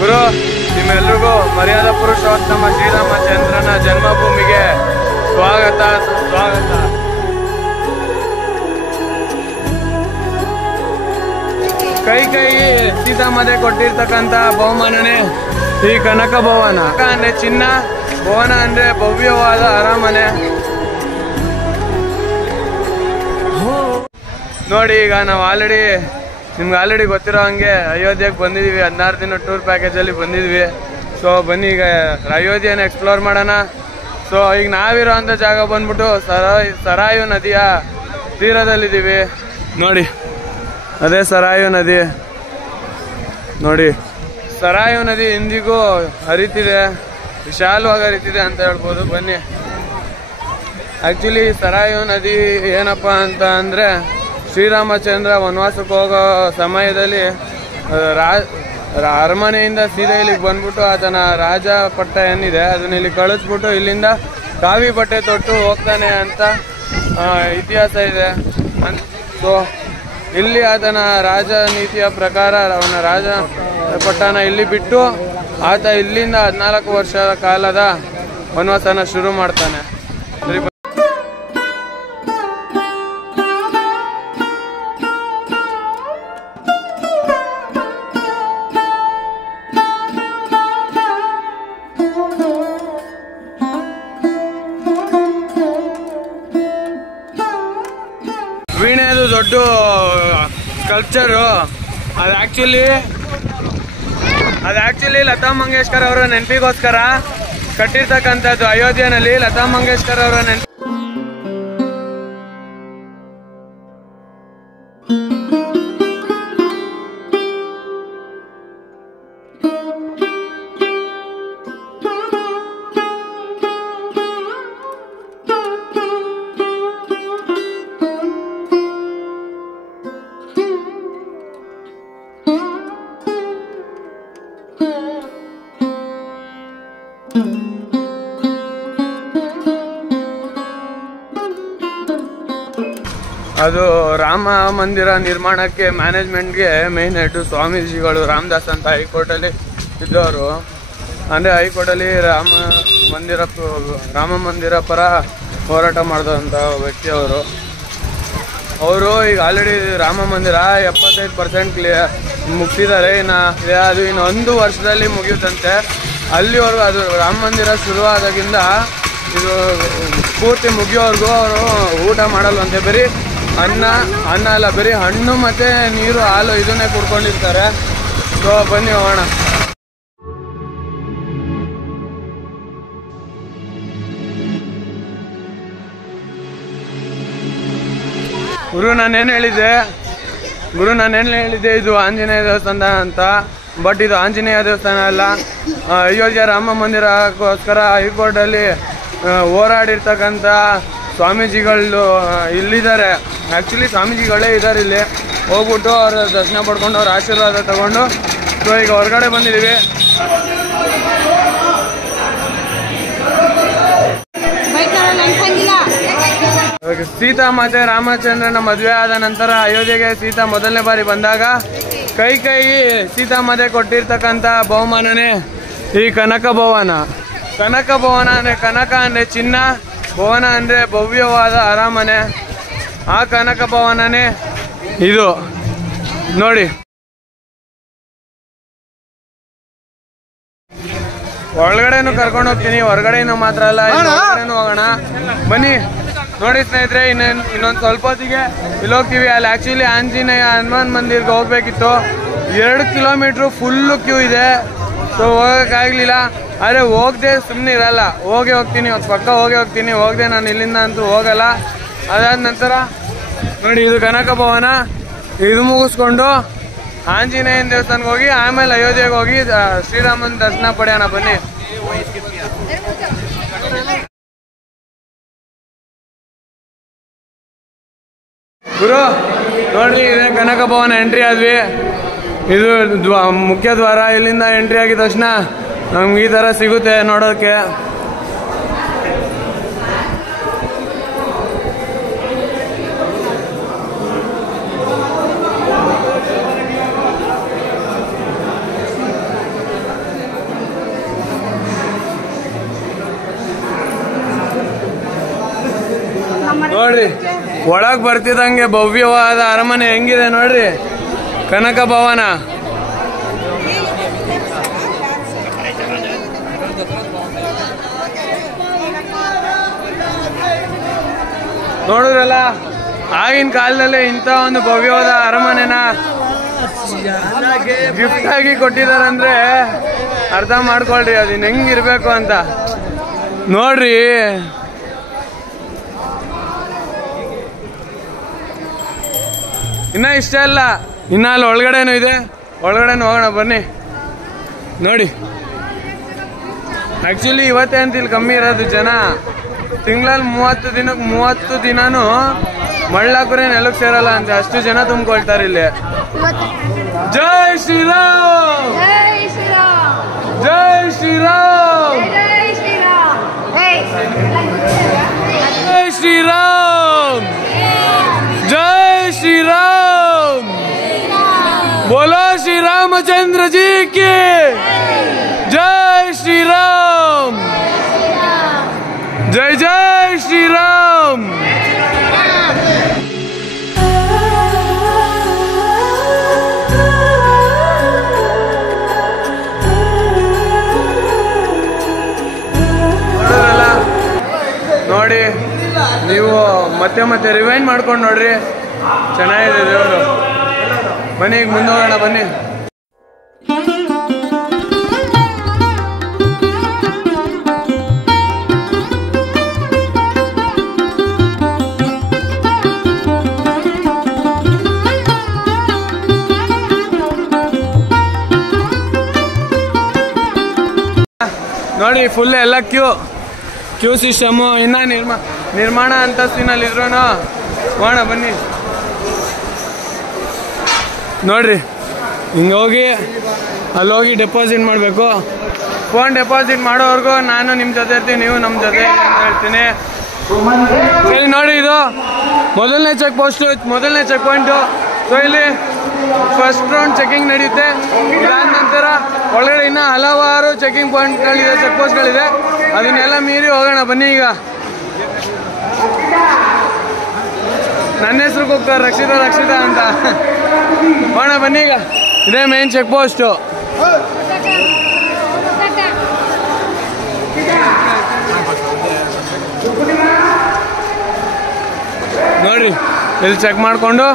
ಗುರು, ನಿಮ್ಮೆಲ್ರಿಗೂ ಮರ್ಯಾದಾ ಪುರುಷೋತ್ತಮ ಶ್ರೀರಾಮಚಂದ್ರನ ಜನ್ಮಭೂಮಿಗೆ ಸ್ವಾಗತ ಸುಸ್ವಾಗತ. ಕೈಗೆ ಸೀತಾಮಾತೆ ಕೊಟ್ಟಿರ್ತಕ್ಕಂಥ ಬಹುಮಾನನೇ ಈ ಕನಕ ಭವನ. ಅಂದ್ರೆ ಚಿನ್ನ, ಭವನ ಅಂದ್ರೆ ಭವ್ಯವಾದ ಅರಮನೆ. ನೋಡಿ, ಈಗ ನಾವು ನಿಮ್ಗೆ ಆಲ್ರೆಡಿ ಗೊತ್ತಿರೋ ಹಂಗೆ ಅಯೋಧ್ಯೆಗೆ ಬಂದಿದ್ದೀವಿ. 16 ದಿನ ಟೂರ್ ಪ್ಯಾಕೇಜಲ್ಲಿ ಬಂದಿದ್ವಿ. ಸೊ ಬನ್ನಿ ಈಗ ಅಯೋಧ್ಯೆನ ಎಕ್ಸ್ಪ್ಲೋರ್ ಮಾಡೋಣ. ಸೊ ಈಗ ನಾವಿರೋ ಅಂಥ ಜಾಗ ಬಂದ್ಬಿಟ್ಟು ಸರಾಯು ನದಿಯ ತೀರದಲ್ಲಿದ್ದೀವಿ. ನೋಡಿ, ಅದೇ ಸರಾಯು ನದಿ. ನೋಡಿ, ಸರಾಯು ನದಿ ಇಂದಿಗೂ ಹರಿತಿದೆ, ವಿಶಾಲವಾಗಿ ಹರಿತಿದೆ ಅಂತ ಹೇಳ್ಬೋದು. ಬನ್ನಿ, ಆ್ಯಕ್ಚುಲಿ ಸರಾಯು ನದಿ ಏನಪ್ಪ ಅಂತ ಅಂದರೆ, ಶ್ರೀರಾಮಚಂದ್ರ ವನವಾಸಕ್ಕೆ ಹೋಗೋ ಸಮಯದಲ್ಲಿ ಅರಮನೆಯಿಂದ ಸೀದಾ ಇಲ್ಲಿಗೆ ಬಂದ್ಬಿಟ್ಟು ಆತನ ರಾಜ ಪಟ್ಟ ಏನಿದೆ ಅದನ್ನ ಇಲ್ಲಿ ಕಳಿಸ್ಬಿಟ್ಟು ಇಲ್ಲಿಂದ ಕಾವಿ ಬಟ್ಟೆ ತೊಟ್ಟು ಹೋಗ್ತಾನೆ ಅಂತ ಇತಿಹಾಸ ಇದೆ. ಸೊ ಇಲ್ಲಿ ಆತನ ರಾಜನೀತಿಯ ಪ್ರಕಾರ ಅವನ ರಾಜ ಪಟ್ಟನ ಇಲ್ಲಿ ಬಿಟ್ಟು ಆತ ಇಲ್ಲಿಂದ 14 ವರ್ಷದ ಕಾಲದ ವನವಾಸನ ಶುರು ಮಾಡ್ತಾನೆ. ವೀಣೆದು ದೊಡ್ಡ ಸ್ಕಲ್ಪ್ಚರು. ಅದು ಆ್ಯಕ್ಚುಲಿ ಲತಾ ಮಂಗೇಶ್ಕರ್ ಅವರ ನೆನಪಿಗೋಸ್ಕರ ಕಟ್ಟಿರ್ತಕ್ಕಂಥದ್ದು. ಅಯೋಧ್ಯೆಯಲ್ಲಿ ಲತಾ ಮಂಗೇಶ್ಕರ್ ಅವರ ಅದು ರಾಮ ಮಂದಿರ ನಿರ್ಮಾಣಕ್ಕೆ ಮ್ಯಾನೇಜ್ಮೆಂಟ್ಗೆ ಮೇನ್ ಹೆಡ್ ಸ್ವಾಮೀಜಿಗಳು ರಾಮದಾಸ್ ಅಂತ ಹೈಕೋರ್ಟಲ್ಲಿ ಇದ್ದವರು. ಅಂದರೆ ಹೈಕೋರ್ಟಲ್ಲಿ ರಾಮ ಮಂದಿರ ಪರ ಹೋರಾಟ ಮಾಡಿದಂಥ ವ್ಯಕ್ತಿ ಅವರು ಈಗ ಆಲ್ರೆಡಿ ರಾಮ ಮಂದಿರ 75% ಮುಗಿಸಿದ್ದಾರೆ. ಅದು ಇನ್ನು 1 ವರ್ಷದಲ್ಲಿ ಮುಗಿಯುತ್ತಂತೆ. ಅಲ್ಲಿವರೆಗೂ ಅದು ರಾಮ ಮಂದಿರ ಶುರುವಾದಾಗಿಂದ ಇದು ಪೂರ್ತಿ ಮುಗಿಯೋವರೆಗೂ ಅವರು ಊಟ ಮಾಡಲ್ವಂತೆ. ಬರೀ ಅನ್ನ ಅಲ್ಲ, ಬರೀ ಹಣ್ಣು ಮತ್ತು ನೀರು, ಹಾಲು ಇದನ್ನೇ ಕುಡ್ಕೊಂಡಿರ್ತಾರೆ. ಸೊ ಬನ್ನಿ ಹೋಗೋಣ. ಗುರು, ನಾನೇನು ಹೇಳಿದ್ದೆ ಇದು ಆಂಜನೇಯ ದೇವಸ್ಥಾನ ಅಂತ. ಬಟ್ ಇದು ಆಂಜನೇಯ ದೇವಸ್ಥಾನ ಅಲ್ಲ. ಅಯೋಧ್ಯೆ ರಾಮ ಮಂದಿರಕ್ಕೋಸ್ಕರ ಹೈಕೋರ್ಟಲ್ಲಿ ಹೋರಾಡಿರ್ತಕ್ಕಂಥ ಸ್ವಾಮೀಜಿಗಳು ಇಲ್ಲಿದ್ದಾರೆ. ಆ್ಯಕ್ಚುಲಿ ಸ್ವಾಮೀಜಿಗಳೇ ಇದ್ದಾರೆ ಇಲ್ಲಿ. ಹೋಗ್ಬಿಟ್ಟು ಅವ್ರ ದರ್ಶನ ಪಡ್ಕೊಂಡು ಅವ್ರ ಆಶೀರ್ವಾದ ತಗೊಂಡು ಸೊ ಈಗ ಹೊರಗಡೆ ಬಂದಿದ್ದೀವಿ. ಸೀತಾಮಾತೆ ರಾಮಚಂದ್ರನ ಮದುವೆ ಆದ ನಂತರ ಅಯೋಧ್ಯೆಗೆ ಸೀತಾ ಮೊದಲನೇ ಬಾರಿ ಬಂದಾಗ ಕೈಗೆ ಸೀತಾಮಾತೆ ಕೊಟ್ಟಿರ್ತಕ್ಕಂಥ ಬಹುಮಾನನೇ ಈ ಕನಕ ಭವನ. ಕನಕ ಭವನ ಅಂದರೆ ಕನಕ ಅಂದರೆ ಚಿನ್ನ, ಭವನ ಅಂದರೆ ಭವ್ಯವಾದ ಅರಮನೆ. ಆ ಕನಕ ಭವನನೇ ಇದು. ನೋಡಿ, ಒಳಗಡೆನೂ ಕರ್ಕೊಂಡು ಹೋಗ್ತೀನಿ, ಹೊರಗಡೆನೂ ಮಾತ್ರ ಅಲ್ಲ, ಹೊರಗಡೆನೂ ಹೋಗೋಣ. ಬನ್ನಿ. ನೋಡಿ ಸ್ನೇಹಿತರೆ, ಇನ್ನೊಂದು ಸ್ವಲ್ಪ ಹೊತ್ತಿಗೆ ಇಲ್ಲಿ ಹೋಗ್ತೀವಿ. ಅಲ್ಲಿ ಆ್ಯಕ್ಚುಲಿ ಆಂಜನೇಯ ಹನುಮಾನ್ ಮಂದಿರ್ಗೆ ಹೋಗ್ಬೇಕಿತ್ತು. 2 ಕಿಲೋಮೀಟ್ರು ಫುಲ್ಲು ಕ್ಯೂ ಇದೆ. ಸೊ ಹೋಗೋಕ್ಕಾಗಲಿಲ್ಲ. ಆದರೆ ಹೋಗದೆ ಸುಮ್ಮನೆ ಇರಲ್ಲ, ಹೋಗ್ತೀನಿ, ಪಕ್ಕ ಹೋಗ್ತೀನಿ. ಹೋಗದೆ ನಾನು ಇಲ್ಲಿಂದ ಅಂತೂ ಹೋಗಲ್ಲ. ಅದಾದ ನಂತರ ನೋಡಿ, ಇದು ಕನಕ ಭವನ. ಇದು ಮುಗಿಸ್ಕೊಂಡು ಆಂಜನೇಯನ ದೇವಸ್ಥಾನಕ್ಕೆ ಹೋಗಿ ಆಮೇಲೆ ಅಯೋಧ್ಯೆಗೆ ಹೋಗಿ ಶ್ರೀರಾಮನ ದರ್ಶನ ಪಡೆಯೋಣ. ಬನ್ನಿ. ಗುರು ನೋಡ್ರಿ, ಇದೇ ಕನಕ ಭವನ ಎಂಟ್ರಿ ಆದ್ವಿ. ಇದು ಮುಖ್ಯ ದ್ವಾರ. ಇಲ್ಲಿಂದ ಎಂಟ್ರಿ ಆಗಿದ ತಕ್ಷಣ ನಮ್ಗೆ ಈ ಥರ ಸಿಗುತ್ತೆ ನೋಡೋಕ್ಕೆ. ನೋಡ್ರಿ ಒಳಗ್ ಬರ್ತಿದಂಗೆ ಭವ್ಯವಾದ ಅರಮನೆ ಹೆಂಗಿದೆ ನೋಡ್ರಿ, ಕನಕ ಭವನ. ನೋಡಿದ್ರಲ್ಲ, ಆಗಿನ ಕಾಲದಲ್ಲಿ ಇಂಥ ಒಂದು ಭವ್ಯವಾದ ಅರಮನೆನ ಗಿಫ್ಟ್ ಆಗಿ ಕೊಟ್ಟಿದಾರಂದ್ರೆ ಅರ್ಥ ಮಾಡ್ಕೊಳ್ರಿ ಅದಿನ್ ಹೆಂಗಿರ್ಬೇಕು ಅಂತ. ನೋಡ್ರಿ ಇನ್ನ ಇಷ್ಟ ಇಲ್ಲ, ಇನ್ನ ಅಲ್ಲಿ ಒಳಗಡೆನೂ ಇದೆ, ಒಳಗಡೆನೂ ಹೋಗೋಣ ಬನ್ನಿ. ನೋಡಿ ಆಕ್ಚುಲಿ ಇವತ್ತೇ ಅಂತ ಇಲ್ಲಿ ಕಮ್ಮಿ ಇರೋದು ಜನ. ತಿಂಗಳಲ್ಲಿ 30 ದಿನನೂ ಮಳ್ಳಾಕುರೆ ನೆಲಕ್ಕೆ ಸೇರಲ್ಲ ಅಂತ, ಅಷ್ಟು ಜನ ತುಂಬಿಕೊಳ್ತಾರೆ ಇಲ್ಲಿ. ಜೈ ಶ್ರೀರಾಮ್, ಜೈ ಶ್ರೀರಾಮ್, ಜೈ ಶ್ರೀರಾಮ್, ಜೈ ಶ್ರೀರಾಮ್, ಜೈ ಶ್ರೀರಾಮ್. बोलो श्री रामचंद्र जी की जय श्री राम, जय जय श्री राम. ನೋಡಿ ನೀವು ಮತ್ತೆ ಮತ್ತೆ ರಿವೈಂಡ್ ಮಾಡ್ಕೊಂಡು ನೋಡ್ರಿ, ಚೆನ್ನಾಗಿದೆ ದೇವರು. ಬನ್ನಿ ಈಗ ಮುಂದೆ ಹೋಗೋಣ ಬನ್ನಿ. ನೋಡಿ ಫುಲ್ ಎಲ್ಲ ಕ್ಯೂ ಸಿಸ್ಟಮು. ಇನ್ನ ನಿರ್ಮಾಣ ಅಂತಸ್ತಿನಲ್ಲಿ ಇದ್ರು ಹೋಗೋಣ ಬನ್ನಿ. ನೋಡ್ರಿ ಹಿಂಗೆ ಹೋಗಿ ಅಲ್ಲೋಗಿ ಡೆಪಾಸಿಟ್ ಮಾಡಬೇಕು. ಫೋನ್ ಡೆಪಾಸಿಟ್ ಮಾಡೋವರೆಗೂ ನಾನು ನಿಮ್ಮ ಜೊತೆ ಇರ್ತೀನಿ, ನೀವು ನಮ್ಮ ಜೊತೆ ಅಂತ ಹೇಳ್ತೀನಿ. ಸರಿ ನೋಡಿ, ಇದು ಮೊದಲನೇ ಚೆಕ್ ಪಾಯಿಂಟು. ಸೊ ಇಲ್ಲಿ ಫಸ್ಟ್ ರೌಂಡ್ ಚೆಕಿಂಗ್ ನಡೆಯುತ್ತೆ. ಇದಾದ ನಂತರ ಒಳಗಡೆ ಇನ್ನೂ ಹಲವಾರು ಚೆಕಿಂಗ್ ಪಾಯಿಂಟ್ಗಳಿದೆ, ಚೆಕ್ ಪೋಸ್ಟ್ಗಳಿದೆ. ಅದನ್ನೆಲ್ಲ ಮೀರಿ ಹೋಗೋಣ ಬನ್ನಿ. ಈಗ ನನ್ನ ಹೆಸ್ರಿಗೆ ಹೋಗ್ತಾರೆ ರಕ್ಷಿತಾ ಅಂತ. ಹೋಗೋಣ ಬನ್ನಿ. ಈಗ ಇದೇ ಮೇನ್ ಚೆಕ್ ಪೋಸ್ಟು. ನೋಡ್ರಿ ಇಲ್ಲಿ ಚೆಕ್ ಮಾಡಿಕೊಂಡು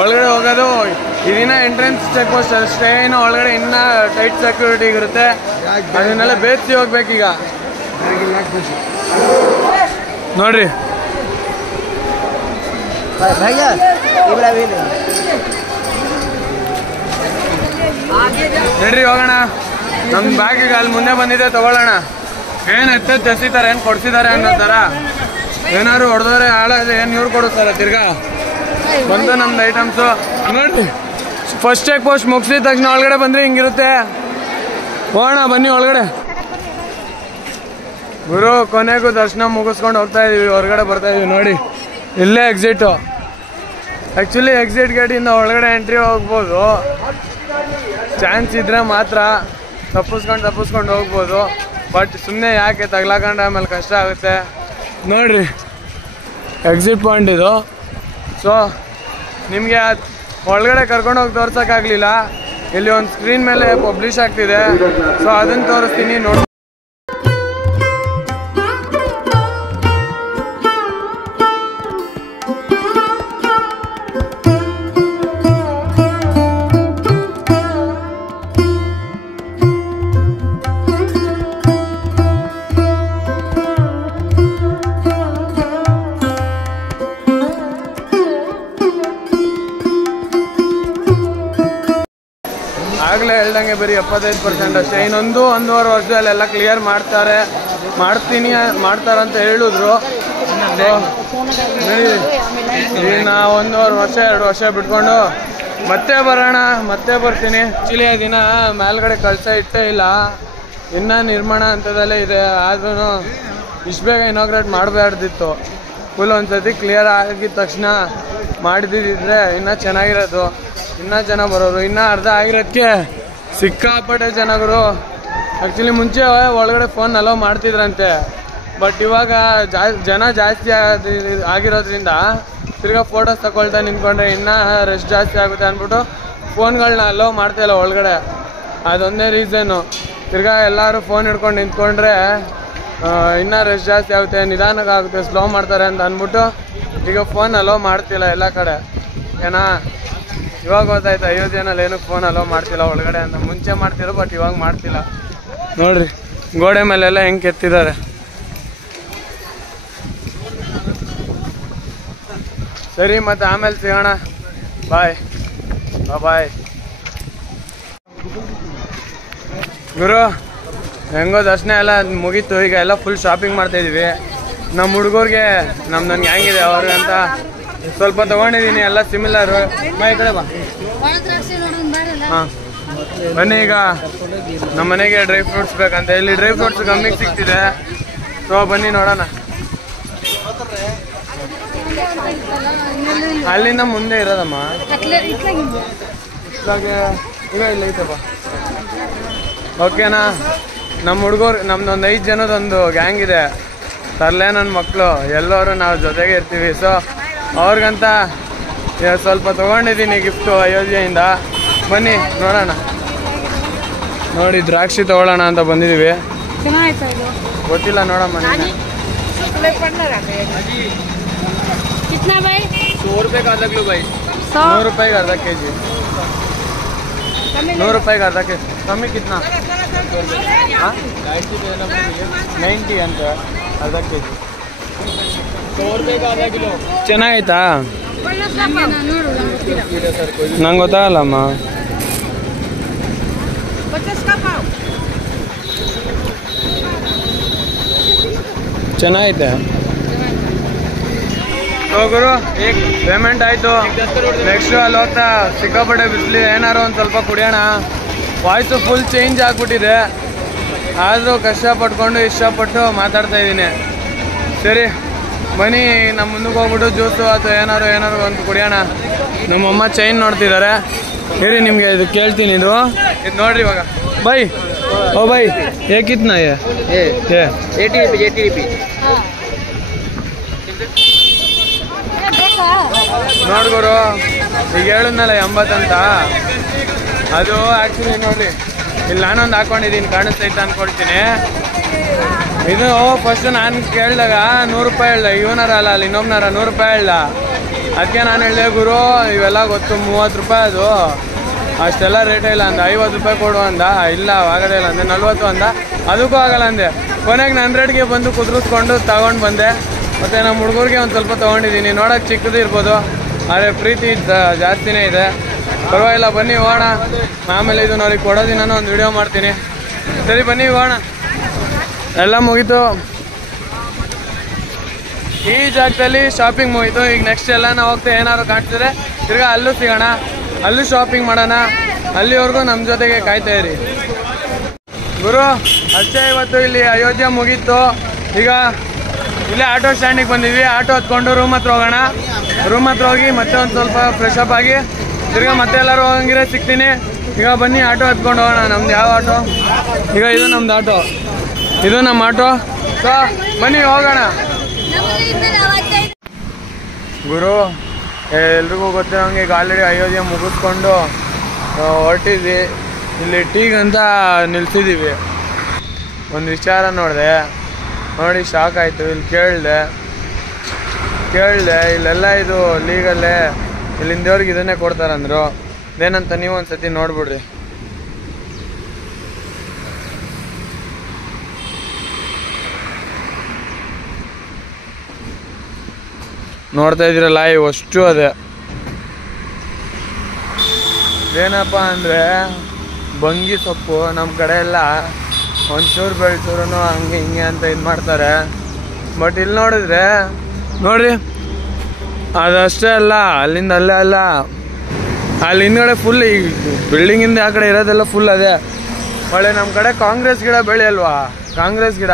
ಒಳಗಡೆ ಹೋಗೋದು. ಇದನ್ನ ಎಂಟ್ರೆನ್ಸ್ ಚೆಕ್ ಪೋಸ್ಟ್ ಅಷ್ಟೇ, ಇನ್ನು ಒಳಗಡೆ ಇನ್ನೂ ಟೈಟ್ ಸೆಕ್ಯೂರಿಟಿ ಇರುತ್ತೆ. ಅದನ್ನೆಲ್ಲ ಬೇಸಿ ಹೋಗ್ಬೇಕೀಗ. ನೋಡ್ರಿ ನಡ್ರಿ ಹೋಗೋಣ. ನಮ್ಮ ಬ್ಯಾಗ್ ಈಗ ಅಲ್ಲಿ ಮುಂದೆ ಬಂದಿದೆ, ತಗೊಳ್ಳೋಣ. ಏನು ಎಸಿತಾರೆ, ಏನು ಕೊಡ್ಸಿದ್ದಾರೆ ಅನ್ನೋತಾರ. ಏನಾದ್ರು ಹೊಡೆದವ್ರೆ ಹಾಳಾದ್ರೆ ಏನು ಇವ್ರು ಕೊಡುತ್ತಾರೆ ತಿರ್ಗಾ ಬಂದು ನಮ್ದು ಐಟಮ್ಸು. ನೋಡ್ರಿ ಫಸ್ಟ್ ಚೆಕ್ ಪೋಸ್ಟ್ ಮುಗಿಸಿದ ತಕ್ಷಣ ಒಳಗಡೆ ಬಂದ್ರೆ ಹಿಂಗಿರುತ್ತೆ. ಹೋಗೋಣ ಬನ್ನಿ ಒಳಗಡೆ. ಗುರು ಕೊನೆಗೂ ದರ್ಶನ ಮುಗಿಸ್ಕೊಂಡು ಹೋಗ್ತಾ ಇದೀವಿ, ಹೊರಗಡೆ ಬರ್ತಾ ಇದೀವಿ. ನೋಡಿ ಇಲ್ಲೇ ಎಕ್ಸಿಟು. ಆ್ಯಕ್ಚುಲಿ ಎಕ್ಸಿಟ್ ಗೇಟಿಂದ ಒಳಗಡೆ ಎಂಟ್ರಿ ಹೋಗ್ಬೋದು, ಚಾನ್ಸ್ ಇದ್ರೆ ಮಾತ್ರ ತಪ್ಪಿಸ್ಕೊಂಡು ಹೋಗ್ಬೋದು. ಬಟ್ ಸುಮ್ಮನೆ ಯಾಕೆ ತಗ್ಲಾಕೊಂಡು ಆಮೇಲೆ ಕಷ್ಟ ಆಗುತ್ತೆ. ನೋಡ್ರಿ ಎಕ್ಸಿಟ್ ಪಾಯಿಂಟ್ ಇದು. ಸೊ ನಿಮಗೆ ಒಳಗಡೆ ಕರ್ಕೊಂಡು ಹೋಗಿ ತೋರ್ಸೋಕ್ಕಾಗಲಿಲ್ಲ, ಇಲ್ಲಿ ಒಂದು ಸ್ಕ್ರೀನ್ ಮೇಲೆ ಪಬ್ಲಿಷ್ ಆಗ್ತಿದೆ. ಸೊ ಅದನ್ನು ತೋರಿಸ್ತೀನಿ ನೋಡಿ. ಆಗಲೇ ಹೇಳ್ದಂಗೆ ಬರೀ 75% ಅಷ್ಟೇ. ಇನ್ನೊಂದು 1.5 ವರ್ಷದಲ್ಲಿ ಎಲ್ಲ ಕ್ಲಿಯರ್ ಮಾಡ್ತಾರಂತ ಹೇಳಿದ್ರು. ಇನ್ನು 1.5 ವರ್ಷ 2 ವರ್ಷ ಬಿಟ್ಕೊಂಡು ಮತ್ತೆ ಬರೋಣ, ಮತ್ತೆ ಬರ್ತೀನಿ. ಆ್ಯಕ್ಚುಲಿ ಆ ದಿನ ಮೇಲ್ಗಡೆ ಕಳಸ ಇಟ್ಟೇ ಇಲ್ಲ, ಇನ್ನೂ ನಿರ್ಮಾಣ ಹಂತದಲ್ಲೇ ಇದೆ. ಆದ್ರೂ ಇಷ್ಟು ಬೇಗ ಇನಾಗ್ರೇಟ್ ಮಾಡಬಾರ್ದಿತ್ತು. ಫುಲ್ ಒಂದ್ಸತಿ ಕ್ಲಿಯರ್ ಆಗಿದ ತಕ್ಷಣ ಮಾಡಿದ್ದಿದ್ರೆ ಇನ್ನೂ ಚೆನ್ನಾಗಿರೋದು, ಇನ್ನೂ ಜನ ಬರೋರು. ಇನ್ನೂ ಅರ್ಧ ಆಗಿರೋದಕ್ಕೆ ಸಿಕ್ಕಾಪಟ್ಟೆ ಜನಗಳು. ಆ್ಯಕ್ಚುಲಿ ಮುಂಚೆ ಒಳಗಡೆ ಫೋನ್ ಅಲೋ ಮಾಡ್ತಿದ್ರಂತೆ, ಬಟ್ ಇವಾಗ ಜನ ಜಾಸ್ತಿ ಆಗಿರೋದ್ರಿಂದ ತಿರ್ಗಾ ಫೋಟೋಸ್ ತಗೊಳ್ತಾ ನಿಂತ್ಕೊಂಡ್ರೆ ಇನ್ನೂ ರಶ್ ಜಾಸ್ತಿ ಆಗುತ್ತೆ ಅಂದ್ಬಿಟ್ಟು ಫೋನ್ಗಳನ್ನ ಅಲೋ ಮಾಡ್ತಾಯಿಲ್ಲ ಒಳಗಡೆ. ಅದೊಂದೇ ರೀಸನ್ನು. ತಿರ್ಗಾ ಎಲ್ಲರೂ ಫೋನ್ ಹಿಡ್ಕೊಂಡು ನಿಂತ್ಕೊಂಡ್ರೆ ಇನ್ನೂ ರಶ್ ಜಾಸ್ತಿ ಆಗುತ್ತೆ, ನಿಧಾನಕ್ಕೆ ಆಗುತ್ತೆ, ಸ್ಲೋ ಮಾಡ್ತಾರೆ ಅಂತ ಅಂದ್ಬಿಟ್ಟು ಈಗ ಫೋನ್ ಅಲೋ ಮಾಡ್ತಿಲ್ಲ ಎಲ್ಲ ಕಡೆ. ಏನಾ ಇವಾಗ ಗೊತ್ತಾಯ್ತು ಅಯೋಧ್ಯೆನಲ್ಲಿ ಏನು ಫೋನ್ ಅಲೋ ಮಾಡ್ತಿಲ್ಲ ಒಳಗಡೆ ಅಂತ. ಮುಂಚೆ ಮಾಡ್ತಿರೋ ಬಟ್ ಇವಾಗ ಮಾಡ್ತಿಲ್ಲ. ನೋಡ್ರಿ ಗೋಡೆ ಮೇಲೆಲ್ಲ ಹೆಂಗೆ ಕೆತ್ತಿದ್ದಾರೆ. ಸರಿ ಮತ್ತೆ ಆಮೇಲೆ ಸಿಗೋಣ. ಬಾಯ್ ಬಾಯ್. ಗುರು ಹೆಂಗೋ ದರ್ಶನ ಎಲ್ಲ ಮುಗೀತು. ಈಗ ಎಲ್ಲ ಫುಲ್ ಶಾಪಿಂಗ್ ಮಾಡ್ತಾಯಿದ್ದೀವಿ. ನಮ್ಮ ಹುಡುಗರಿಗೆ ನಮ್ದೊಂದು ಗ್ಯಾಂಗ್ ಇದೆ ಅವ್ರಿಗಂತ ಸ್ವಲ್ಪ ತೊಗೊಂಡಿದ್ದೀನಿ. ಎಲ್ಲ ಸಿಮಿಲರ್. ಈ ಕಡೆ ಬಾ. ಹಾಂ ಬನ್ನಿ. ಈಗ ನಮ್ಮ ಮನೆಗೆ ಡ್ರೈ ಫ್ರೂಟ್ಸ್ ಬೇಕಂತ. ಇಲ್ಲಿ ಡ್ರೈ ಫ್ರೂಟ್ಸ್ ಕಮ್ಮಿಗೆ ಸಿಗ್ತಿದೆ. ಸೊ ಬನ್ನಿ ನೋಡೋಣ. ಅಲ್ಲಿಂದ ಮುಂದೆ ಇರೋದಮ್ಮ. ಈಗ ಇಲ್ಲ ಐತಪ್ಪ. ಓಕೆನಾ. ನಮ್ಮ ಹುಡುಗರು ನಮ್ದೊಂದು 5 ಜನದೊಂದು ಗ್ಯಾಂಗ್ ಇದೆ. ತರಲೆ ನನ್ನ ಮಕ್ಕಳು ಎಲ್ಲರೂ ನಾವು ಜೊತೆಗೆ ಇರ್ತೀವಿ. ಸೊ ಅವ್ರಿಗಂತ ಸ್ವಲ್ಪ ತೊಗೊಂಡಿದ್ದೀನಿ ಗಿಫ್ಟು ಅಯೋಧ್ಯೆಯಿಂದ. ಬನ್ನಿ ನೋಡೋಣ. ನೋಡಿ ದ್ರಾಕ್ಷಿ ತೊಗೊಳ್ಳೋಣ ಅಂತ ಬಂದಿದ್ದೀವಿ. ಗೊತ್ತಿಲ್ಲ ನೋಡಮ್ಮ. 100 रुपये का आधा किलो भाई. 100 रुपये का आधा के जी. 100 रुपये का आधा के जी. कमी कितना? 90 ಅಂತ ಅರ್ಧ ಕೆ ಜಿ. 100 रुपये का आधा किलो. ಚೆನ್ನಾಗೈತಾ? ನಂಗೆ ಗೊತ್ತಾಗಲ್ಲಮ್ಮ. ಚೆನ್ನಾಗೈತೆ. ಗುರು ಈಗ ಪೇಮೆಂಟ್ ಆಯಿತು. ನೆಕ್ಸ್ಟು ಅಲ್ಲಿ ಹೋಗ್ತಾ ಸಿಕ್ಕಾಪಟ್ಟೆ ಬಿಸಿಲಿ ಏನಾರು ಒಂದು ಸ್ವಲ್ಪ ಕುಡಿಯೋಣ. ವಾಯ್ಸು ಫುಲ್ ಚೇಂಜ್ ಆಗಿಬಿಟ್ಟಿದೆ. ಆದರೂ ಕಷ್ಟಪಟ್ಕೊಂಡು ಇಷ್ಟಪಟ್ಟು ಮಾತಾಡ್ತಾ ಇದ್ದೀನಿ. ಸರಿ ಬನ್ನಿ ನಮ್ಮ ಮುಂದಕ್ಕೆ ಹೋಗ್ಬಿಟ್ಟು ಜ್ಯೂಸು ಅಥವಾ ಏನಾರು ಒಂದು ಕುಡಿಯೋಣ. ನಮ್ಮಮ್ಮ ಚೈನ್ ನೋಡ್ತಿದ್ದಾರೆ. ಹೇಳಿ ನಿಮಗೆ ಇದು ಕೇಳ್ತೀನಿ. ಇದು ನೋಡ್ರಿ ಇವಾಗ. By O by ಏಕಿತ್ನಾ? 80 रुपये. ನೋಡ್ಗುರು ಈಗ ಹೇಳಿದ್ನಲ್ಲ 80 ಅಂತ. ಅದು ಆ್ಯಕ್ಚುಲಿ ನೋಡ್ರಿ ಇಲ್ಲಿ ನಾನೊಂದು ಹಾಕೊಂಡಿದ್ದೀನಿ, ಕಾಣಿಸ್ತೈತೆ ಅಂದ್ಕೊಳ್ತೀನಿ. ಇದು ಫಸ್ಟ್ ನಾನು ಕೇಳಿದಾಗ 100 ರೂಪಾಯಿ ಹೇಳ್ದೆ. ಇವನಾರ ಅಲ್ಲ ಅಲ್ಲಿ ಇನ್ನೊಬ್ನಾರ 100 ರೂಪಾಯಿ ಹೇಳ್ದ. ಅದಕ್ಕೆ ನಾನು ಹೇಳಿದೆ ಗುರು ಇವೆಲ್ಲ ಗೊತ್ತು 30 ರೂಪಾಯಿ ಅದು ಅಷ್ಟೆಲ್ಲ ರೇಟೇ ಇಲ್ಲ ಅಂದ. 50 ರೂಪಾಯಿ ಕೊಡು ಅಂದ. ಇಲ್ಲ ಆಗೋದೇ ಇಲ್ಲ ಅಂದೆ. 40 ಅಂದ. ಅದಕ್ಕೂ ಆಗಲ್ಲ ಅಂದೆ. ಕೊನೆಗೆ 100ಗೆ ಬಂದು ಕುದುರಿಸ್ಕೊಂಡು ತಗೊಂಡು ಬಂದೆ. ಮತ್ತು ನಮ್ಮ ಹುಡುಗರಿಗೆ ಒಂದು ಸ್ವಲ್ಪ ತೊಗೊಂಡಿದ್ದೀನಿ. ನೋಡೋಕೆ ಚಿಕ್ಕದು ಇರ್ಬೋದು, ಆದರೆ ಪ್ರೀತಿ ಜಾಸ್ತಿನೇ ಇದೆ. ಪರವಾಗಿಲ್ಲ ಬನ್ನಿ ಹೋಗೋಣ. ಆಮೇಲೆ ಇದು ನೋಡಿ ಕೊಡೋದಿನ ಒಂದು ವಿಡಿಯೋ ಮಾಡ್ತೀನಿ. ಸರಿ ಬನ್ನಿ ಹೋಗೋಣ. ಎಲ್ಲ ಮುಗೀತು. ಈ ಜಾಗದಲ್ಲಿ ಶಾಪಿಂಗ್ ಮುಗೀತು. ಈಗ ನೆಕ್ಸ್ಟ್ ಎಲ್ಲ ನಾವು ಹೋಗ್ತಾ ಏನಾದ್ರು ಕಾಣ್ತಿದ್ರೆ ತಿರ್ಗಾ ಅಲ್ಲೂ ಸಿಗೋಣ, ಅಲ್ಲೂ ಶಾಪಿಂಗ್ ಮಾಡೋಣ. ಅಲ್ಲಿವರೆಗೂ ನಮ್ಮ ಜೊತೆಗೆ ಕಾಯ್ತಾ ಇರಿ ಗುರು. ಅಷ್ಟೇ ಇವತ್ತು ಇಲ್ಲಿ ಅಯೋಧ್ಯೆ ಮುಗೀತು. ಈಗ ಇಲ್ಲೇ ಆಟೋ ಸ್ಟ್ಯಾಂಡಿಗೆ ಬಂದಿದ್ವಿ. ಆಟೋ ಹತ್ಕೊಂಡು ರೂಮ್ ಹತ್ರ ಹೋಗೋಣ. ರೂಮ್ ಹತ್ರ ಹೋಗಿ ಮತ್ತೆ ಒಂದು ಸ್ವಲ್ಪ ಫ್ರೆಶ್ ಅಪ್ ಆಗಿ ತಿರ್ಗಾ ಮತ್ತೆ ಎಲ್ಲರೂ ಹೋಗಂಗಿದ್ರೆ ಸಿಗ್ತೀನಿ. ಈಗ ಬನ್ನಿ ಆಟೋ ಹತ್ಕೊಂಡು ಹೋಗೋಣ. ನಮ್ದು ಯಾವ ಆಟೋ? ಈಗ ಇದು ನಮ್ದು ಆಟೋ. ಇದು ನಮ್ಮ ಆಟೋ. ಸೊ ಬನ್ನಿ ಹೋಗೋಣ. ಗುರು ಎಲ್ರಿಗೂ ಗೊತ್ತಿರೋಂಗೆ ಈಗ ಆಲ್ರೆಡಿ ಅಯೋಧ್ಯೆ ಮುಗಿಸ್ಕೊಂಡು ಹೊರಟಿದ್ವಿ. ಇಲ್ಲಿ ಟೀಗಂತ ನಿಲ್ಸಿದ್ದೀವಿ. ಒಂದು ವಿಚಾರ ನೋಡಿದೆ, ನೋಡಿ ಶಾಕ್ ಆಯಿತು. ಇಲ್ಲಿ ಕೇಳಿದೆ ಇಲ್ಲೆಲ್ಲ ಇದು ಲೀಗಲ್ಲೇ, ಇಲ್ಲಿಂದವ್ರಿಗೆ ಇದನ್ನೇ ಕೊಡ್ತಾರಂದ್ರು. ಇದೇನಂತ ನೀವು ಒಂದು ಸತಿ ನೋಡ್ಬಿಡ್ರಿ. ನೋಡ್ತಾ ಇದ್ದೀರಲ್ಲ ಇವು ಅಷ್ಟು ಅದೇ. ಏನಪ್ಪ ಅಂದರೆ ಬಂಗಿ ಸೊಪ್ಪು ನಮ್ಮ ಕಡೆ ಎಲ್ಲ ಒಂಚೂರು ಬೆಳ್ಚೂರು ಹಂಗೆ ಹಿಂಗೆ ಅಂತ ಇದು ಮಾಡ್ತಾರೆ. ಬಟ್ ಇಲ್ಲಿ ನೋಡಿದ್ರೆ ನೋಡ್ರಿ ಅದಷ್ಟೇ ಅಲ್ಲ, ಅಲ್ಲಿಂದ ಅಲ್ಲೇ ಅಲ್ಲ, ಅಲ್ಲಿ ಹಿಂದ್ಗಡೆ ಫುಲ್ ಈ ಬಿಲ್ಡಿಂಗಿಂದ ಆ ಕಡೆ ಇರೋದೆಲ್ಲ ಫುಲ್ ಅದೇ. ಒಳ್ಳೆ ನಮ್ಮ ಕಡೆ ಕಾಂಗ್ರೆಸ್ ಗಿಡ ಬೆಳೆಯಲ್ವಾ, ಕಾಂಗ್ರೆಸ್ ಗಿಡ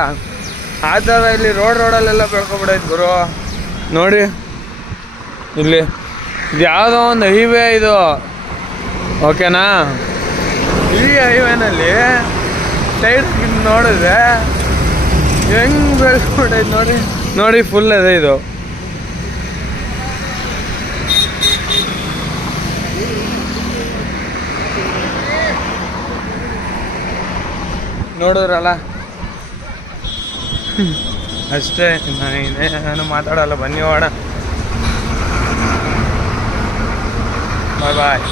ಆ ಥರ ಇಲ್ಲಿ ರೋಡಲ್ಲೆಲ್ಲ ಬೆಳ್ಕೊಬಿಡೈತೆ ಗುರು. ನೋಡಿ ಇಲ್ಲಿ ಇದು ಯಾವುದೋ ಒಂದು ಹೈವೇ ಇದು, ಓಕೆನಾ? ಈ ಹೈವೇನಲ್ಲಿ ಸೈಡ್ ನೋಡಿದ್ರೆ ಹೆಂಗ್ ಬೆಳ್ಕೊಂಡೈತೆ ನೋಡಿ ನೋಡಿ, ಫುಲ್ ಅದೇ ಇದು. ನೋಡಿದ್ರಲ್ಲ, ಅಷ್ಟೇ. ನಾನು ಮಾತಾಡಲ್ಲ, ಬನ್ನಿ ಹೋಗೋಣ. ಬಾಯ್ ಬಾಯ್.